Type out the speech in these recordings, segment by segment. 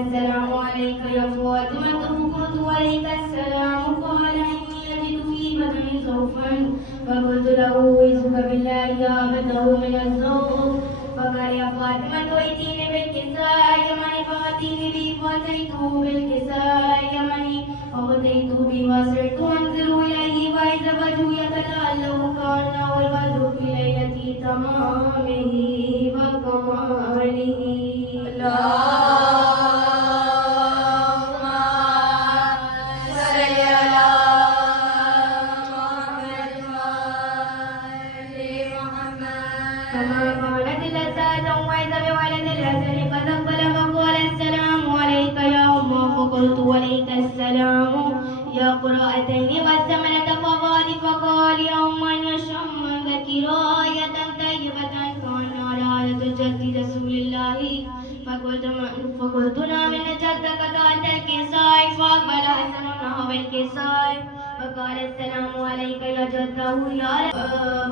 السلام عليك يا فاطمة، فقلت وعليك السلام. قال إني أجد في بدني خوفا، فقلت له أعوذ بالله يا أبته من الخوف. فقال يا فاطمة ائتيني بالكساء اليمني، فأتيني به فأتيته بالكساء اليمني فأتيته به وصرت أنظر إليه فإذا بدر يتلألأ كأنه البدر في ليلة تمامه وكماله. فما كانت لذة وإذا بولد الحسن قد أقبل فقال السلام عليك يا أم، فقلت وعليك السلام. يا قراءتين والثمرة فقال يا أم أن يشم لك راية طيبة كان على آية جد رسول الله. فقلت نعم إن جدك تحت الكساء. فأقبل حسن نحو الكساء فقال السلام عليك يا جده يا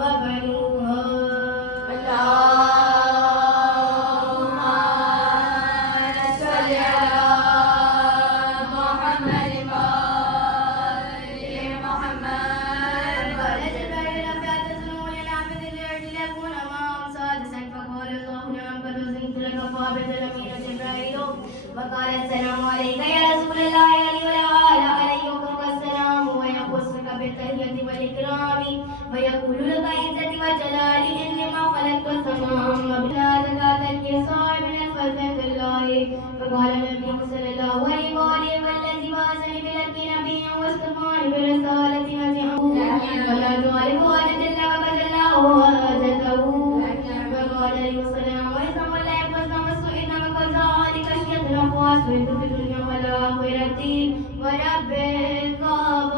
وبنوها. وقال السلام عليك يا رسول الله عليكم السلام ويخصك بالتحية والإكرام ويقول لك عزتي وجلالي إني ما خلقت السماء بلا زكاة الكساء من الفضل الله. فقال النبي صلى الله عليه وآله والذي بعثني بالحق نبيا واصطفاني برسالة وجهه ولا تعرف حاجة إلا وقد الله حاجته. وقال عليه السلام وإسلام الله يفزنا وسئلنا وكذلك شيئا وأسرد في الدنيا والآخرة ورب الكعبة.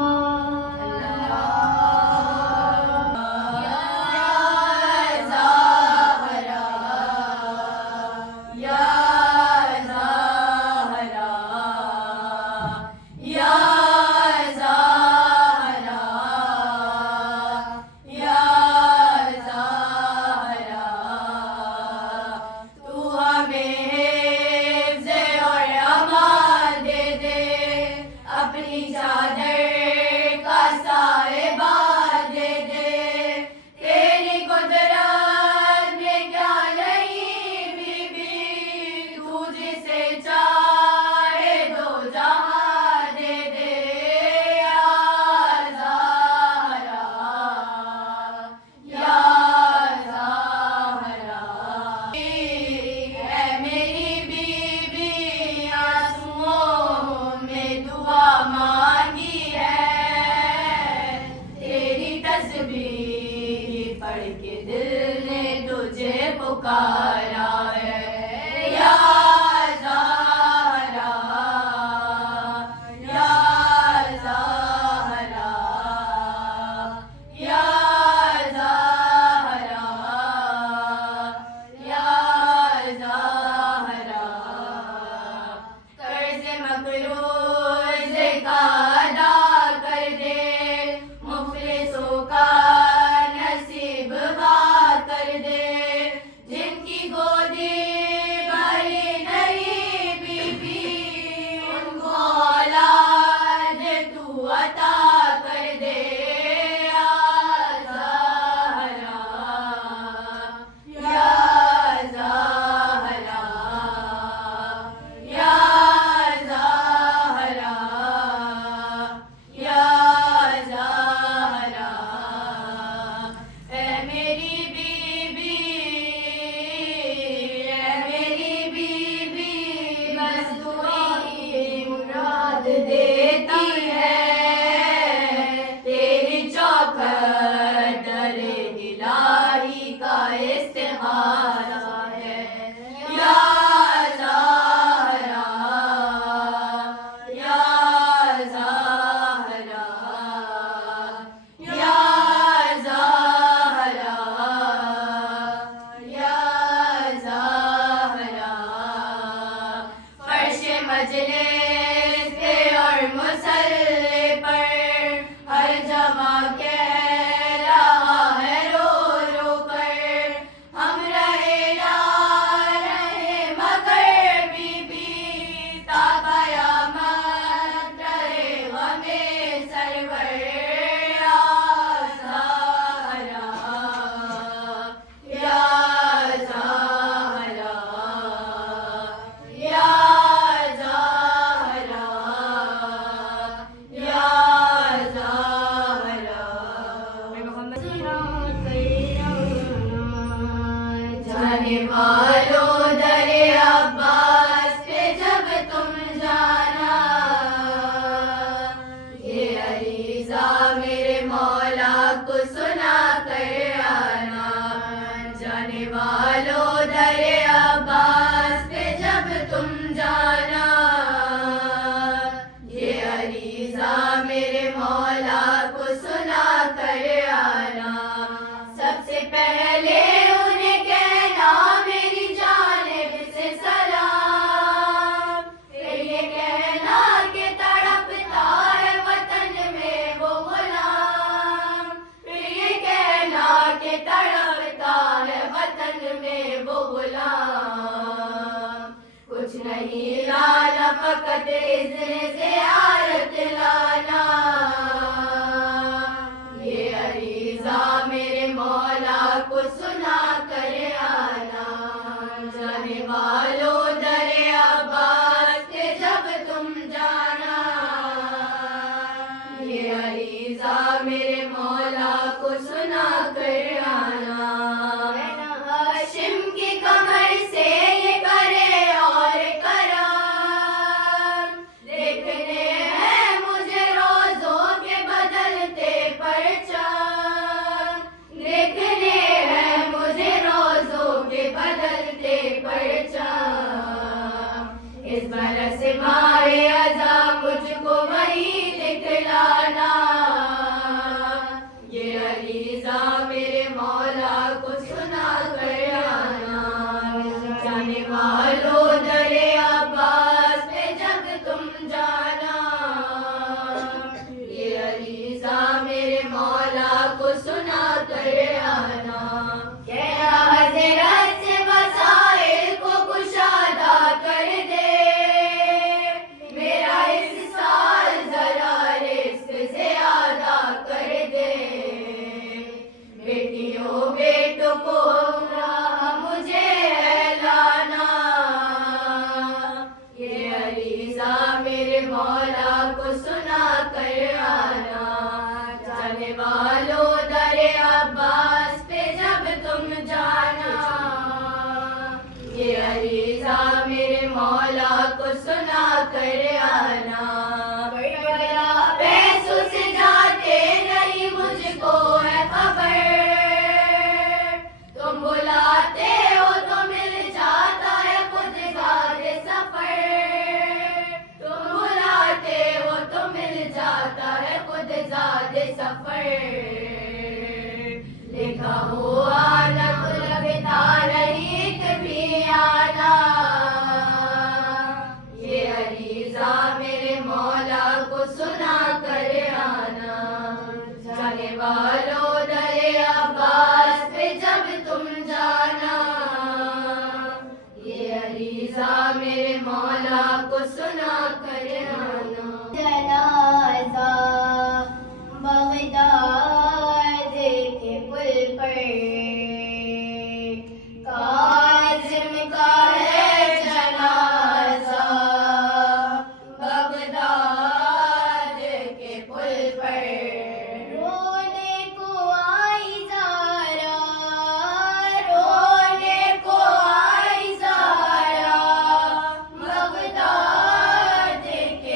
پکارا ہے یا زہرا یا زہرا یا زہرا یا زہرا. قرض مقروض کا ادا کر دے مفلسوں کا نصیب بات کر دے. جن کی گودی بھری نہیں بی بی ان کو اولاد تو عطا کر دے یا زہرا یا زہرا یا زہرا یا زہرا. اے میری دیتی ہے تیری چوکھٹ در الہی کا استخارہ ہے یا زہرا یا زہرا یا زہرا یا زہرا. فرش مجلس اور مسلح پر ہر جمع کہہ رہا ہے رو رو کر ہم رہے نہ رہے مگر بی بی لانا فقط اذن زیارت لانا، یہ عریضہ میرے مولا کو سنا کر آنا، جانے والوں در عباس پہ جب تم جانا، یہ عریضہ میرے مولا کو سنا کر آنا، ہاشم کی کمر سے یہ کرے اور کرام، دیکھنے ہیں مجھے روزوں کے بدلتے پرچام، دیکھنے ہیں مجھے روزوں کے بدلتے پرچام، اس برس ماہ ازا مجھ کو وہی دکھلانا، یہ عریضہ میرے مولا کو سنا کر آنا، جانے والوں در عباس پہ جب تم جانا، یہ عریضہ میرے مولا کو سنا کر آنا، کہ حضرت سے وسائل کو کشادہ کر دے، میرا اس سال ذرا رزق زیادہ کر دے، بیٹیوں بیٹوں کو راہ مجھے ہے لانا، یہ عریضہ میرے مولا کو سنا کر آنا، جانے والوں در عباس پہ جب تم جانا، یہ عریضہ میرے مولا کو سنا کر آنا، پیسوں سے جاتے نہیں مجھ کو ہے خبر، تم بلاتے ہو تو مل جاتا ہے خود زاد سفر، تم بلاتے ہو تو مل جاتا ہے خود زاد سفر، لکھا ہوا نہ لگتا نہیں کبھی آنا، یہ عریضہ میرے مولا کو سنا کر آنا، جانے والوں در عباس پہ جب تم جانا، یہ عریضہ میرے مولا کو سنا کر آنا، جنازہ بغداد کے پل پر کاظم کا ہے جنازہ، بغداد کے پل پر رونے کو آئی زارا، رونے کو آئی زارا، بغداد کے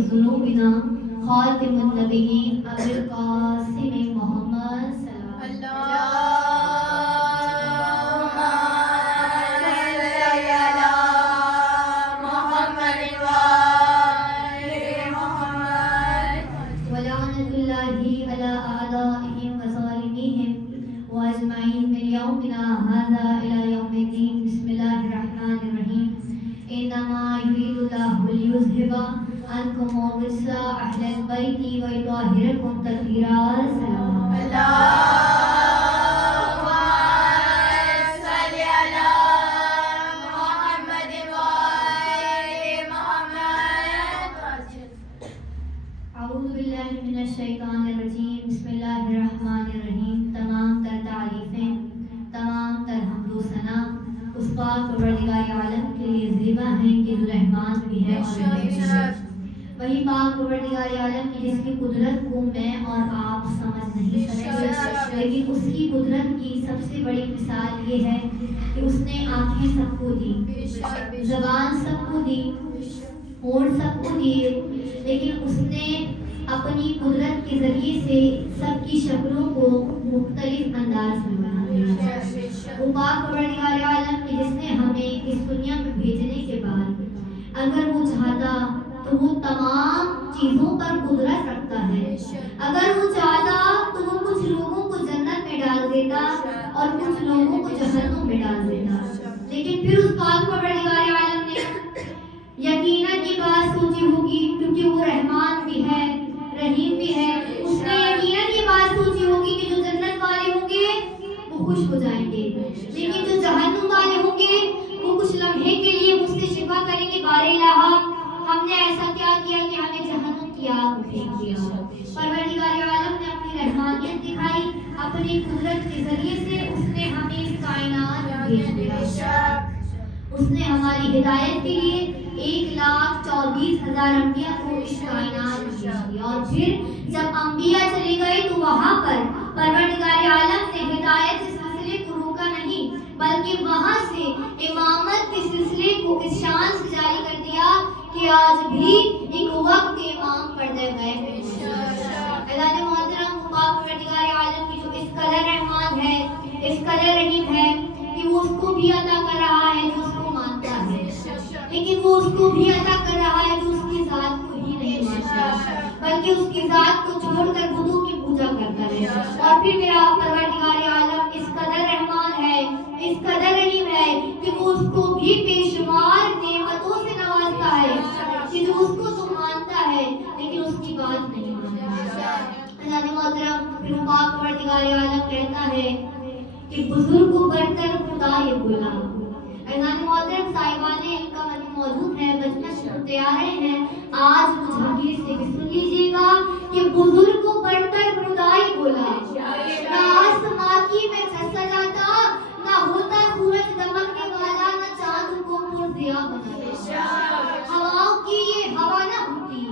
ذنوبنا خاتم النبیین ابو القاسم محمد صلی اللہ ولعنة الله على أعدائهم وظالميهم وأجمعين من يومنا هذا إلى يوم الدين. بسم الله الرحمن الرحيم. إنما يريد الله ليذهب عنكم الرجس أهل البيت ويطهركم تطهيرا. اعوذ باللہ من الشیطان الرجیم. بسم اللہ الرحمن الرحیم. تمام تر تعریفیں، تمام تر حمد و ثنا اس پاک پروردگار عالم کے لیے زیبا ہیں کہ ذو الرحمان بھی ہے اور وہی پاک پروردگار عالم کی جس کی قدرت کو میں اور آپ سمجھ نہیں سکتے، لیکن اس کی قدرت کی سب سے بڑی مثال یہ ہے کہ اس نے آنکھیں سب کو دی، زبان سب کو دی، ہونٹ سب کو دیے، لیکن اس نے اپنی قدرت کے ذریعے سے سب کی شکلوں کو مختلف انداز میں بنا دیا. وہ پاک پروردگار عالم کی جس نے ہمیں اس دنیا میں بھیجنے کے بعد اگر وہ چاہتا تو وہ تمام چیزوں پر قدرت رکھتا ہے. اگر وہ چاہتا تو وہ کچھ لوگوں کو جنت میں ڈال دیتا اور کچھ لوگوں کو جہنم میں ڈال دیتا، لیکن پھر اس پاک پروردگار عالم نے یقیناً یہ بات سوچی ہوگی کیونکہ وہ رحمان بھی ہے، رحیم بھی ہے. اس نے یقیناً یہ بات سوچی ہوگی کہ جو جنت والے ہوں گے وہ خوش ہو جائیں گے، لیکن جو جہنم والے ہوں گے وہ کچھ لمحے کے لیے مجھ سے شکوہ کریں گے، بار الہ ہم نے ایسا کیا کیا کہ ہمیں جہنم کی آگ پھینک دیا. پروردگار عالم نے اپنی رحمانیت دکھائی، اپنی قدرت کے ذریعے سے اس نے ہمیں اس کائنات بھیج دیا. اس نے ہماری ہدایت کے لیے 1,24,000 انبیاء کو اس کائنات میں بھیج دیا، اور پھر جب انبیاء چلے گئے تو وہاں پر پروردگار عالم نے ہدایت کے سلسلے کو روکا نہیں، بلکہ وہاں سے امامت کے سلسلے کو اس شان سے جاری کر دیا کہ آج بھی ایک وقت امام پردہ غیب ہے. اعزاز محترم، پاک پروردگار عالم کی جو اس قدر رحمان ہے، اس قدر رحیم ہے کہ وہ اس کو بھی عطا کر رہا ہے جو اس کو مانتا ہے، لیکن وہ اس کو بھی عطا کر رہا ہے جو اس کی ذات کو ہی نہیں مانتا بلکہ اس کی ذات کو چھوڑ کر بدھو کی پوجا کرتا ہے. اور پھر میرا پروردگار عالم اس قدر رحمان ہے، اس قدر رحیم ہے کہ وہ اس کو بھی بے شمار نعمتوں سے نوازتا ہے کہ جو اس کو تو مانتا ہے لیکن اس کی بات نہیں مانتا. اعزاز محترم، پھر وہ پاک پروردگار عالم کہتا ہے کہ بزرگ کو برتر خدا یہ بولا. اعزاز محترم، صاحبان علم کا من موجود ہے، بچنا سنتے آ رہے ہیں، آج جھانگیر سے بھی سن لیجیے گا کہ بزرگ کو برتر خدا ہی بولا. نہ آسمان کی میں چھسا جاتا، نہ ہوتا سورج دمکنے والا، نہ چاند کو پرضیا بناتا. ہواؤں کی یہ ہوا نہ ہوتی،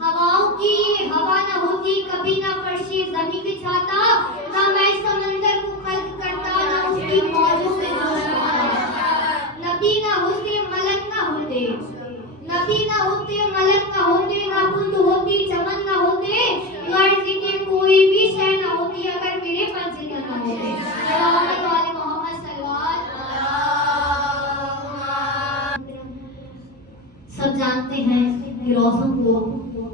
ہواؤں کی یہ ہوا نہ ہوتی، کبھی نہ فرشی زمین بچھاتا، نہ میں سمندر کو خلق کرتا، نہ اس کی موجوں میں جوش آتا. نبی نہ ہوتے ملک نہ ہوتے، نبی نہ ہوتے ملک نہ ہوتے، نہ خلد ہوتی چمن نہ ہوتے، غرض کے کوئی بھی شے نہ ہوتی اگر میرے منزل نہ ہوتے. محمد والے محمد صلوات. سب جانتے ہیں کہ روزوں کو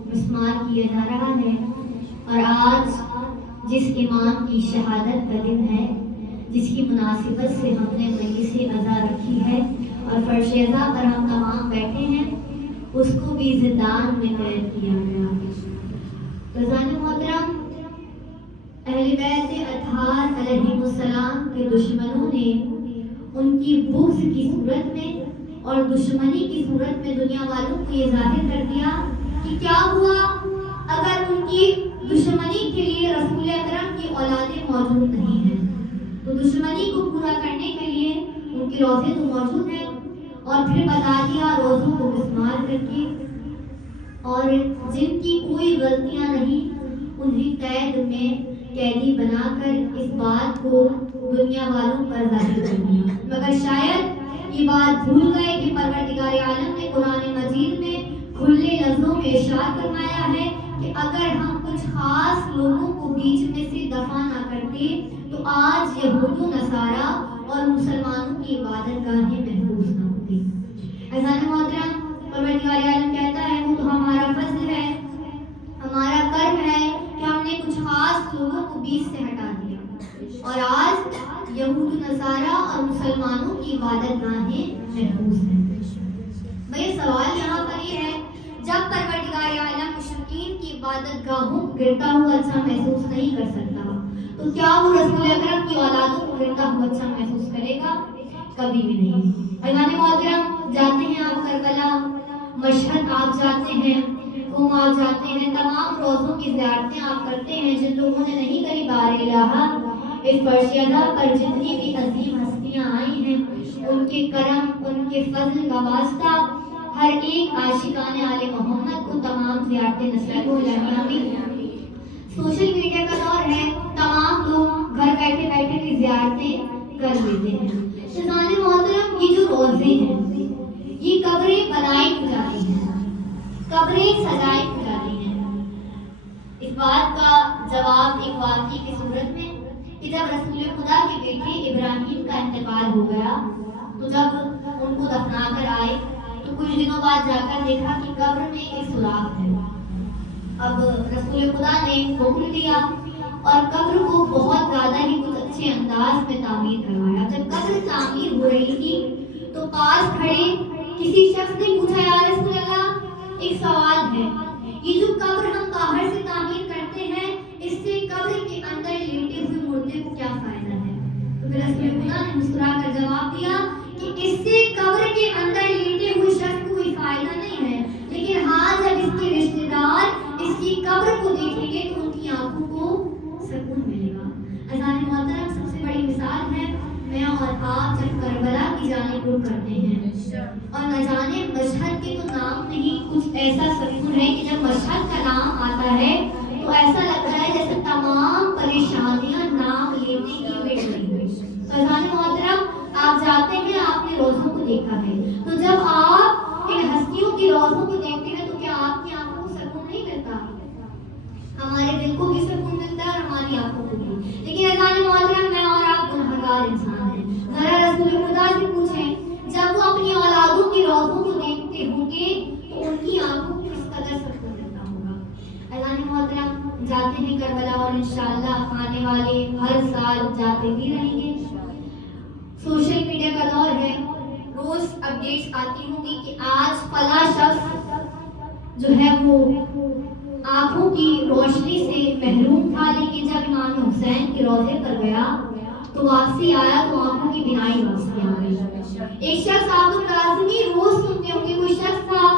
مسمار کیا جا رہا ہے، اور آج جس امام کی شہادت کا دن ہے، جس کی مناسبت سے ہم نے مجلس عزا رکھی ہے اور فرش عزا پر ہم تمام بیٹھے ہیں، اس کو بھی زندان میں قید کیا گیا. رضوان محترم، اہل بیت اطہار علیہم السلام کے دشمنوں نے ان کی بغض کی صورت میں اور دشمنی کی صورت میں دنیا والوں کو یہ ظاہر کر دیا کہ کیا ہوا اگر ان کی دشمنی کے لیے رسول اکرم کی اولادیں موجود نہیں ہیں. تو دشمنی کو پورا کرنے کے لیے ان کی روزے تو موجود ہیں، اور پھر بتا دیا روزوں کو مسمار کر کے، اور جن کی کوئی غلطیاں نہیں انہیں قید میں قیدی بنا کر اس بات کو دنیا والوں پر ظاہر کر دیا. مگر شاید یہ بات بھول گئے کہ پروردگار عالم نے قرآن مجید میں کھلے لفظوں میں ارشاد فرمایا ہے کہ اگر ہم کچھ خاص لوگوں کو بیچ میں سے دفع نہ کرتے تو آج یہود و نصارہ اور مسلمانوں کی عبادت گاہیں محفوظ نہ ہوتی۔ عزیزان محترم، پروردگار عالم کہتا ہے وہ تو ہمارا فضل ہے، ہمارا کرم ہے کہ ہم نے کچھ خاص لوگوں کو بیچ سے ہٹا دیا اور آج یہود و نصارہ اور مسلمانوں کی عبادت گاہیں محفوظ ہیں۔ بھئی سوال یہاں پر یہ ہے، جب پروردگار عالم مشرکین کی عبادت گاہوں کو گرتا ہوا اچھا محسوس نہیں کر سکتا تو کیا وہ رسول اکرم کی اولادوں کو گرتا ہوا اچھا محسوس کرے گا؟ کبھی بھی نہیں۔ عزیزان محترم، جاتے ہیں آپ کربلا، مشہد آپ جاتے ہیں، قم آپ جاتے ہیں، تمام روزوں کی زیارتیں آپ کرتے ہیں۔ جن لوگوں نے نہیں کری بار الہ، اس فرش ادا پر جتنی بھی عظیم ہستیاں آئی ہیں، ان کے کرم، ان کے فضل کا واسطہ ہر ایک عاشقان آل محمد کو تمام زیارتیں نصیب ہو جائیں۔ آمین۔ سوشل میڈیا کا دور ہے، تمام لوگ گھر بیٹھے بیٹھے بھی زیارتیں کر لیتے ہیں۔ عزیزان محترم، یہ جو روزے ہیں یہ قبریں بنائی ہو جاتی ہیں، قبریں سجائی ہو جاتی ہیں۔ اس بات کا جواب ایک واقعے کی صورت میں کہ جب رسول خدا کے بیٹے ابراہیم کا انتقال ہو گیا تو جب ان کو دفنا کر آئے تو کچھ دنوں بعد جا کر دیکھا کہ قبر میں ایک سوراخ ہے۔ اب رسول خدا نے حکم دیا اور قبر کو بہت زیادہ ہی کچھ اچھے انداز میں تعمیر کروایا۔ جب قبر تعمیر ہو رہی تھی تو پاس کھڑے کسی شخص نے پوچھا، یا رسول اللہ ایک سوال ہے، یہ جو قبر ہم باہر سے تعمیر کرتے ہیں اس سے قبر کے اندر لیٹے ہوئے مردے کو کیا فائدہ ہے؟ تو پھر رسول خدا نے مسکرا کر جواب دیا کہ اس سے قبر کے اندر لیٹے ہوئے شخص کو کوئی فائدہ نہیں ہے، لیکن ہاں جب اس کے رشتہ دار اس کی قبر کو دیکھیں گے تو ان کی آنکھوں کو سکون ملے گا۔ عزیزان محترم، سب سے بڑی مثال ہے میں اور آپ جب کربلا کی جانب رخ کرتے ہیں اور نہ جانے مشہد کے تو نام نہیں، کچھ ایسا سکون ہے کہ جب مشہد کا نام آتا ہے تو ایسا لگتا ہے جیسے تمام پریشانیاں نام لینے کی مٹ گئی ہوئی۔ تو عزیزان محترم، آپ جاتے ہیں، آپ نے روزوں کو دیکھا ہے، تو جب آپ ان ہستیوں کی روزوں کو دیکھتے ہیں تو کیا آپ کی آنکھوں کو سکون نہیں ملتا؟ ہمارے دل کو بھی سکون ملتا ہے اور ہماری آنکھوں کو بھی۔ لیکن عزیزان محترم، میں اور آپ گنہگار انسان ہیں۔ ذرا رسول خدا سے پوچھیں، جب وہ اپنی اولادوں کی روزوں کو دیکھتے ہوں گے تو ان کی آنکھوں کو کس قدر سکون ملتا ہوگا۔ عزیزان محترم، جاتے ہیں کربلا اور انشاءاللہ آنے والے ہر سال جاتے بھی رہیں گے۔ سوشل میڈیا کا دور ہے، روز اپڈیٹس آتی ہوں گی کہ آج فلاں شخص جو ہے وہ آنکھوں کی روشنی سے محروم تھا، لیکن جب امام حسین کے روضے پر گیا تو واپسی آیا تو آنکھوں کی بینائی واپسی آ گئی۔ ایک شخص عبد القاسمی روز سنتے ہوں گے، کوئی شخص تھا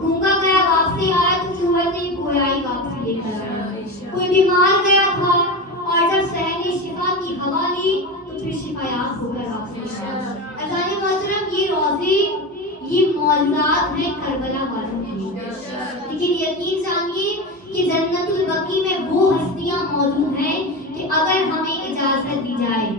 گونگا گیا واپسی آیا تو صورت گویائی واپسی لے کر آیا۔ کوئی بیمار گیا تھا اور جب صحنِ شفا کی ہوا لی تو پھر شفایاب ہو کر واپسی آیا۔ عزیزان محترم، یہ روزے، یہ معجزات ہیں کربلا والوں کے لیے، لیکن یقین جانیے کہ جنت البقیع میں وہ ہستیاں موجود ہیں کہ اگر ہمیں اجازت دی جائے،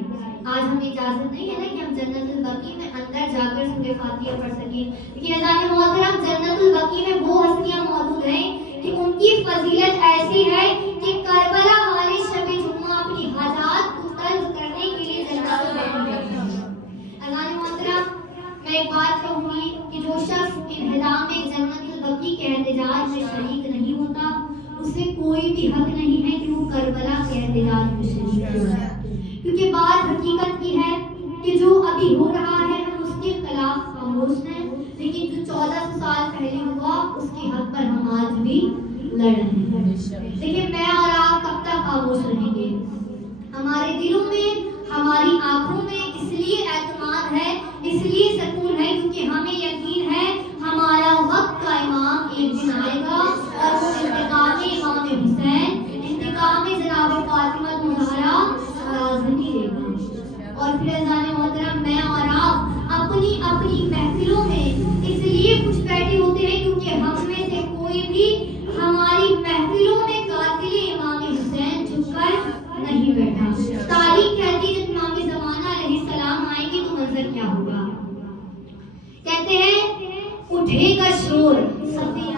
آج ہمیں اجازت نہیں ہے نا کہ ہم جنت البقیع میں اندر جا کر سورہ فاتحہ پڑھ سکیں، لیکن عزیزان محترم جنت البقیع میں وہ ہستیاں موجود ہیں کہ ان کی فضیلت ایسی ہے کہ کربلا والے شب جمعہ اپنی حاجات کو طلب کرنے کے لیے جنت البقیع میں گئے ہیں۔ عزیزان محترم، میں ایک بات کہوں گی کہ جو شخص انہدام جنت البقیع کے احتجاج میں شریک نہیں ہوتا اسے کوئی بھی حق نہیں ہے کہ وہ کربلا کے احتجاج میں شریک ہو، کیونکہ بات حقیقت کی ہے کہ جو ابھی ہو رہا ہے ہم اس کے خلاف خاموش ہیں، لیکن جو 1400 سال پہلے ہوا اس کے حق پر ہم آج بھی لڑ رہے ہیں۔ لیکن میں اور آپ کب تک خاموش رہیں گے؟ ہمارے دلوں میں، ہماری آنکھوں میں اس لیے اعتماد ہے، اس لیے سکون ہے کیونکہ ہمیں یقین ہے ہمارا وقت کا امام ایک دن آئے گا اور وہ انتقام امام حسین، انتقام جناب فاطمہ زہرا لازمی لے گا۔ اور پھر عزیزان محترم، میں اور آپ اپنی اپنی محفلوں میں اس لیے کچھ بیٹھے ہوتے ہیں کیونکہ ہم میں سے کوئی بھی ہماری محفلوں میں قاتل امام حسین چھپ کر نہیں بیٹھا۔ تاریخ کہتی ہے جب امام زمانہ علیہ السلام آئیں گے تو منظر کیا ہوگا؟ کہتے ہیں اٹھے گا شور، صفیہ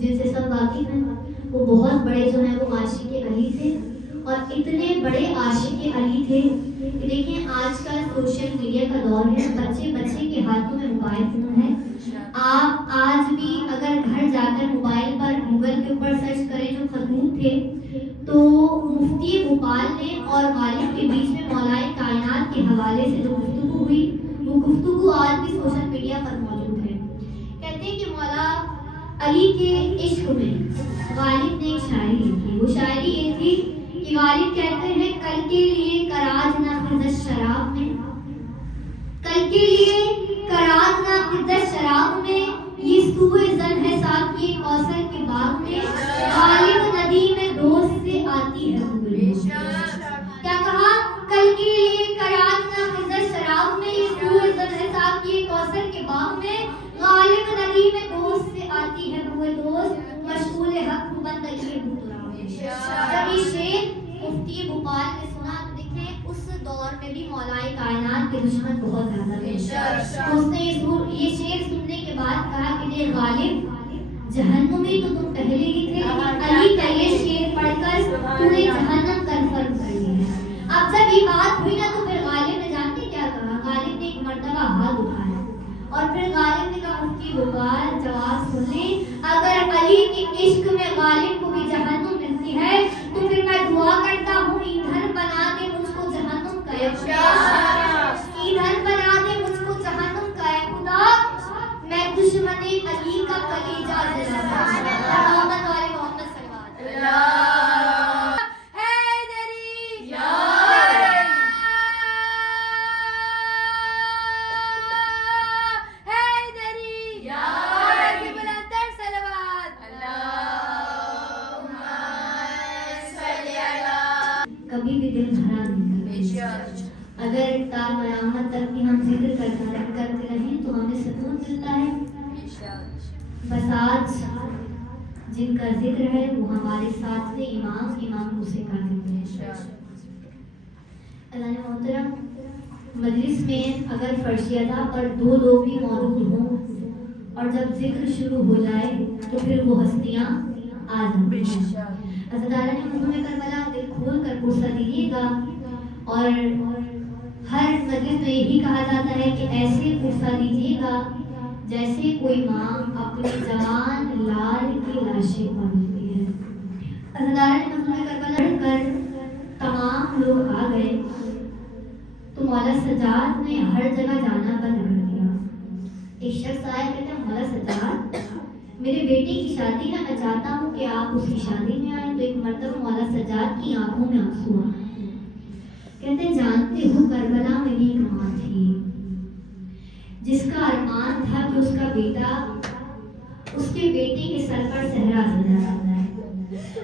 جن سے سب واقف ہیں، وہ بہت بڑے جو ہیں وہ عاشق علی تھے، اور اتنے بڑے عاشق علی تھے کہ دیکھیں آج کل سوشل میڈیا کا دور ہے، بچے کے ہاتھوں میں موبائل فون ہے. آپ آج بھی اگر گھر جا کر موبائل پر گوگل کے اوپر سرچ کریں جو خطوط تھے، تو مفتی بھوپال نے اور غالب کے بیچ میں مولائے کائنات کے حوالے سے جو گفتگو ہوئی، وہ گفتگو آج بھی سوشل میڈیا پر موجود ہے. کہتے ہیں کہ مولا علی کے عشق میں غالب نے ایک شاعری لکھی. وہ شاعری یہ تھی کہ غالب کہتے ہیں کل کے لیے کراج نہ خزش شراب میں، کل کے لیے کراج نہ خزش شراب میں، یہ سوئے زن ہے ساقی کوثر کے باغ میں، غالب ندی میں دوست سے آتی ہے بلبل. کیا کہا؟ کل کے لیے کراج نہ خزش شراب میں، یہ سوئے زن ہے ساقی کوثر کے باغ میں، غالب ندی میں دوست سے آتی ہے وہ دوست، مشغول حق بندگی بھوترا. جب یہ شعر مفتی بھوپال نے سنا تو دیکھیں اس دور میں بھی مولائے کائنات کے دشمن بہت زیادہ تھے. اس نے یہ شعر سننے کے بعد کہا کہ یہ غالب جہنمی تو تم پہلے ہی تھے، لیکن علی کا یہ شعر پڑھ کر تم نے جہنم کنفرم کر لی ہے. اب جب یہ بات ہوئی نا تو پھر غالب نے جانتے کیا کہا؟ غالب نے ایک مرتبہ ہاتھ اٹھایا اور پھر غالب نے کہا مفتی بھوپال جواب سن لیں، اگر علی کے عشق میں غالب کو بھی جہنم ملتی ہے تو پھر میں دعا کرتا ہوں ایندھن بنا دے مجھ کو جہنم کا اے خدا، ایندھن بنا دے مجھ کو جہنم کا اے خدا، میں دشمن علی کا کلیجہ جلاتا ہوں. محمد والے محمد صلی اللہ علیہ وسلم. حیدری یا حیدری یا بلندر صلوات اللہم صلی علی. کبھی بھی دل بھرا نہیں کرتا. اگر تا قیامت تک بھی ہم ذکر کرتے رہیں تو ہمیں سکون ملتا ہے. بس آج جن کا ذکر ہے وہ ہمارے ساتھ تھے امام موسیٰ کاظم. اللہ نے محترم مجلس میں اگر فرشیدہ پر 2 لوگ بھی موجود ہوں اور جب ذکر شروع ہو جائے تو پھر وہ ہستیاں آ جاتی ہیں. عزادارہ نے محمد کربلا دل کھول کر پرسہ دیجیے گا، اور ہر مجلس میں یہی کہا جاتا ہے کہ ایسے پرسہ دیجیے گا جیسے کوئی ماں اپنے جوان لال کی لاشیں پالتی ہے. عزادارہ نے محمد کربلا لڑ کر تمام لوگ آ گئے تو مولا سجاد نے ہر جگہ جانا بند کر دیا. ایک شخص آیا کہتا ہے مولا سجاد میرے بیٹے کی شادی ہے، میں چاہتا ہوں کہ آپ اس کی شادی میں آئیں. تو ایک مرتبہ مولا سجاد کی آنکھوں میں آنسو آئے. کہتے ہیں جانتے ہو کربلا میں ایک ماں تھی جس کا ارمان تھا کہ اس کا بیٹا اس کے بیٹے کے سر پر صحرا سجا جاتا ہے.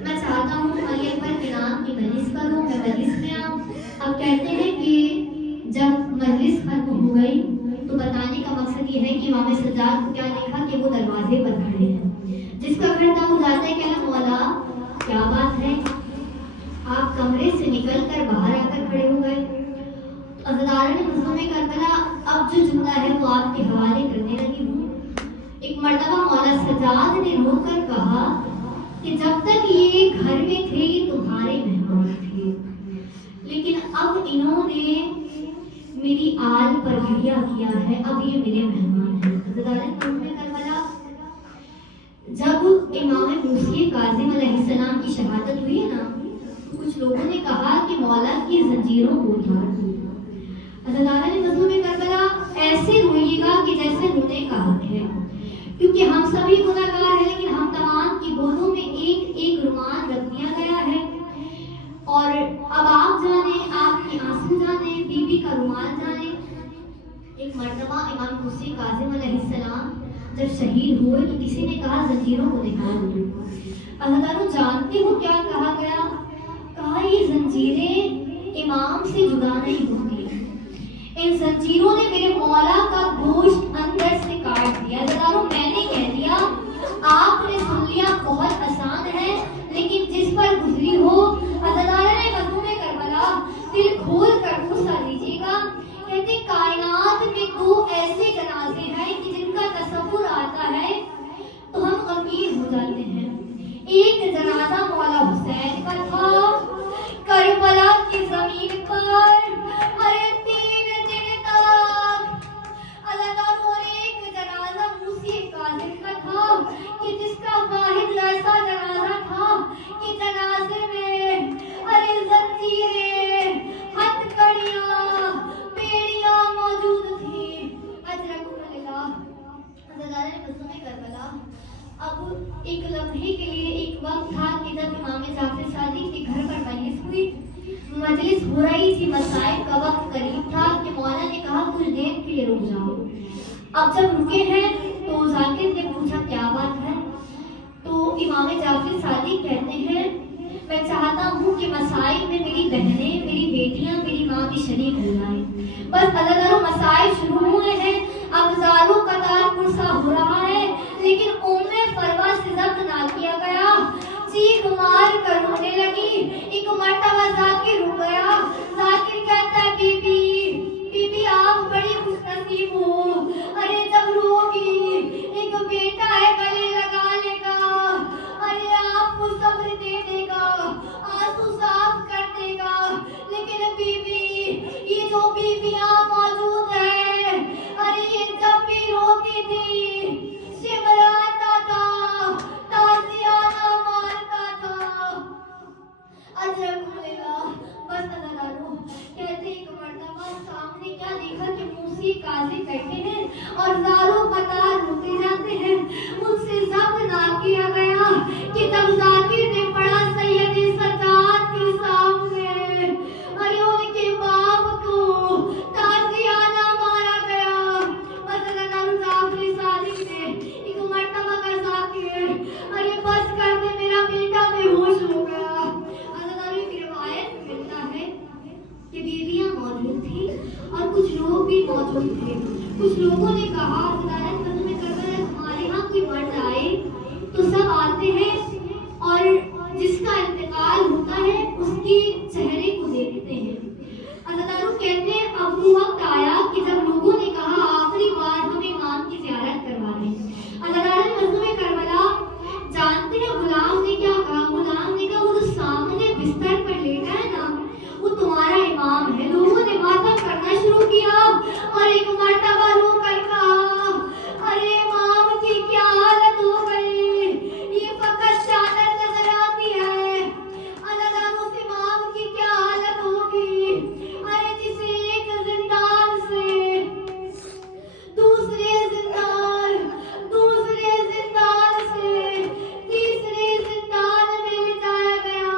میں چاہتا ہوں علی اکبر کے نام کی مجلس کروں، میں مجلس میں آؤں. اب کہتے ہیں کہ جب مجلس ختم ہو گئی تو بتانے کا مقصد یہ ہے کہ امام سجاد کو کیا دیکھا کہ وہ دروازے پر کھڑے ہیں. جس کا گھر تھا وہ جاتا ہے کہ مولا کیا بات ہے، آپ کمرے سے نکل کر باہر آ کر کھڑے ہو گئے. عزادارہ نے مظلوم کربلا اب جو جملہ ہے وہ آپ کے حوالے کرنے لگی ہوں. ایک مرتبہ مولا سجاد نے رو کر کہا کہ جب تک یہ گھر میں تھے یہ تمہارے مہمان تھے، لیکن اب انہوں نے میری آل پر گھڑیا کیا ہے، اب یہ میرے مہمان ہیں. عزادارہ نے مظلوم کربلا جب امام موسیٰ کاظم علیہ السلام کی شہادت ہوئی ہے نا، کچھ لوگوں نے کہا کہ مولا کی زنجیروں کو اتار دو. عزادارہ نے مظلوم کربلا ایسے روئیے گا کہ جیسے رونے کا حق ہے، کیونکہ ہم سبھی گناہگار ہیں، لیکن ہم تمام کی گودوں میں ایک ایک رومان رکھ دیا گیا ہے. اور اب آپ جانیں، آپ کے آنسو جانیں، بی بی کا رومال جانیں. ایک مرتبہ امام موسیٰ کاظم علیہ السلام جب شہید ہوئے تو کسی نے کہا زنجیروں کو نکال دو. عزاداروں جانتے ہو کیا کہا گیا؟ کہا یہ زنجیریں امام سے جدا نہیں ہوتی، ان زنجیروں نے میرے مولا کا گوشت اندر سے کاٹ دیا. عزاداروں میں نے کہہ دیا، آپ نے سن لیا بہت آسان ہے، لیکن جس پر گزری ہو. عزادارہ نے مظلوم کربلا دل کھول کر پرسہ دیجیے گا. کہتے کائنات میں 2 ایسے جنازے ہیں کہ جن کا تصور آتا ہے تو ہم غمگین ہو جاتے ہیں. کہ رک جاؤ. اب جب رکے ہیں تو ذاکر نے پوچھا کیا بات ہے؟ تو امام جعفر صادق کہتے ہیں میں چاہتا ہوں کہ مسائل میں میری بہنیں، میری بیٹیاں، میری ماں بھی شریک ہو جائیں. بس اللہ تعالیٰ مسائل شروع ہوئے ہیں، اب زاروں قطار پرسا ہو رہا ہے، لیکن فروا سے ضبط نہ کیا گیا. چیخ مار کر رونے لگی. ایک مرتبہ ذاکر رک گیا. ذاکر کہتا ہے بی بی آپ بڑی خوش نصیب ہو. ارے جب روگی ایک بیٹا ہے گلے لگا لے گا، ارے آپ کو صبر دے دے گا، آنسو صاف کر دے گا. لیکن بی یہ جو بیویاں موجود ہیں، ارے یہ جب بھی روتی تھی شمراتا تھا، تازیانہ مارتا تھا. اجرکم اللہ. بس ادارو کہتے ایک مرتبہ سامنے کیا دیکھا کہ موسی قاضی بیٹھے ہیں اور زاروں قطار روتے جاتے ہیں. ان سے ضبط نہ کیا گیا کہ جب ذاکر نے پڑھا سید سجاد کے سامنے، ارے ان کے باپ کو تازیانہ مارا گیا. بس ادارو جعفر صادق نے ایک مرتبہ کا ذاکر ارے بس کر دے میرا بیٹا بے ہوش ہو گیا. کہ بیویاں موجود تھی اور کچھ لوگ بھی موجود تھے. کچھ لوگوں نے کہا عدالت میں کربلا ہمارے ہاں کوئی مرد آئے تو سب آتے ہیں اور جس کا انتقال ہوتا ہے اس کے چہرے کو دیکھتے ہیں. عدالت کہتے ہیں اب وہ وقت آیا کہ جب لوگوں نے کہا آخری بار ہم امام کی زیارت کروا دیں. عدالت مظلوم کربلا جانتے ہیں غلام نے کیا کہا؟ غلام نے کہا وہ جو سامنے بستر پر لیٹا ہے نا وہ تمہارا امام ہے. لوگوں نے ماتم کرنا شروع کیا اور ایک مرتبہ رو کر کہا ارے امام کی کیا حالت ہو گئی، یہ فقط چادر نظر آتی ہے. اللہ اس امام کی کیا حالت ہوگی، ارے جسے ایک زندان سے دوسرے زندان سے تیسرے زندان میں لے جایا گیا.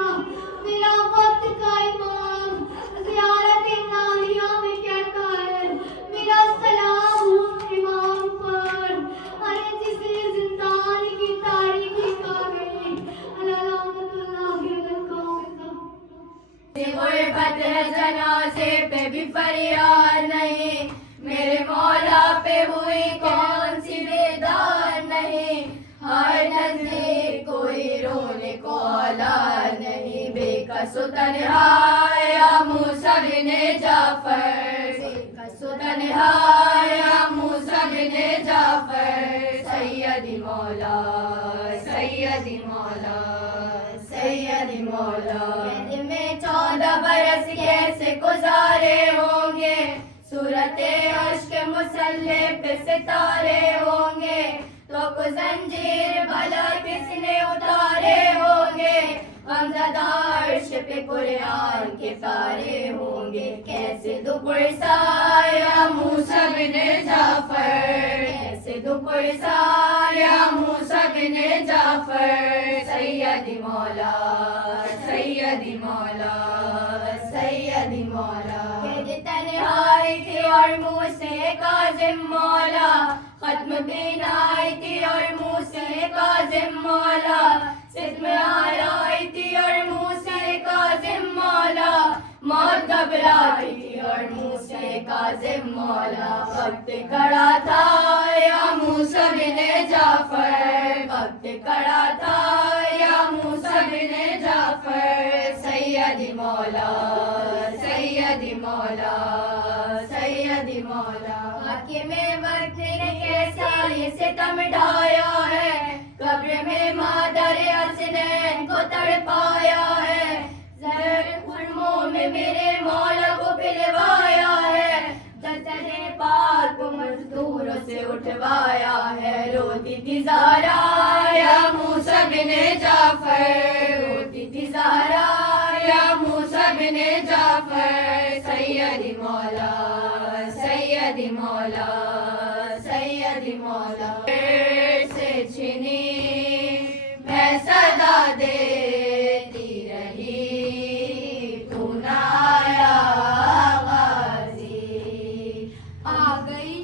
میرا وقت کا امام زیارت الہیہ میں کہتا ہے میرا سلام اس امام پر، ارے جسے زندان کی تاریخی کھا گئی. لعنت اللہ علی القوم. غربت ہے جنازے پہ بھی فریاد نہیں، میرے مولا پہ ہوئی کون سی بیدار نہیں. ہر نظیر کوئی رونے کو اولاد نہیں، بے کس و تنہا یا موسیٰ بن جعفر، بے کس و تنہا یا موسیٰ بن جعفر. سیدی مولا سیدی مولا سیدی مولا. دن میں 14 برس کیسے گزارے ہوں گے، صورت عشق مسلح پہ ستارے ہوں گے، تو کو زنجیر بھلا کس نے اتارے ہوں گے. غمزدہ عرش پہ قرآن کے تارے ہوں گے، کیسے دپرسا یا موسیٰ بن جعفر، کیسے دپرسا یا موسیٰ بن جعفر. سیدی مولا سیدی مولا سیدی مولا. کہ تنہائی تھی اور منہ سے کاظم مولا، ختم بینائی تھی اور منہ سے کاظم مولا، ستم آرائی تھی اور منہ سے کاظم مولا، موت گھبرائی تھی اور منہ سے کاظم مولا. وقت کڑا تھا یا موسیٰ بن جعفر، وقت کڑا تھا یا موسیٰ بن جعفر. سیدی مولا سیدی مولا سیدی مولا. حاکم وقت نے کیسا یہ ستم ڈھایا ہے، قبر میں مادر حسنین کو تڑپایا ہے، زہر خرموں میں میرے مولا کو پلوایا ہے، جسد پاک کو مزدوروں سے اٹھوایا ہے. روتی تھی زہرا یا موسیٰ بن جعفر، روتی تھی زہرا یا موسیٰ بن جعفر. سیدی مولا سیدی مولا سیدی مولا. سے چھنی میں صدا دیتی رہی، تو نہ آیا غازی. آ گئی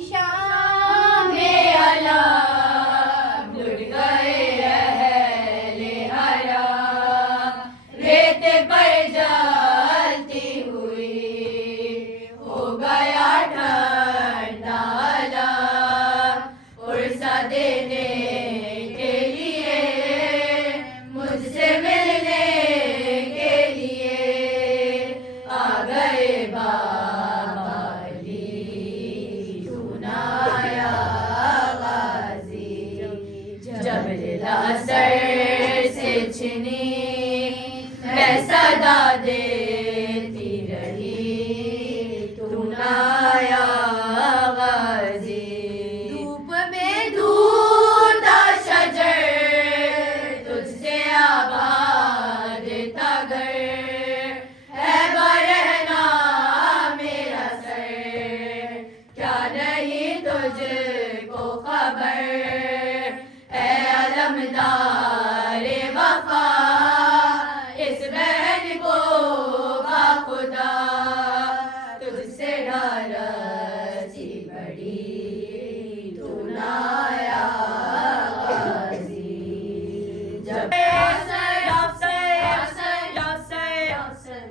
تجھ کو خبر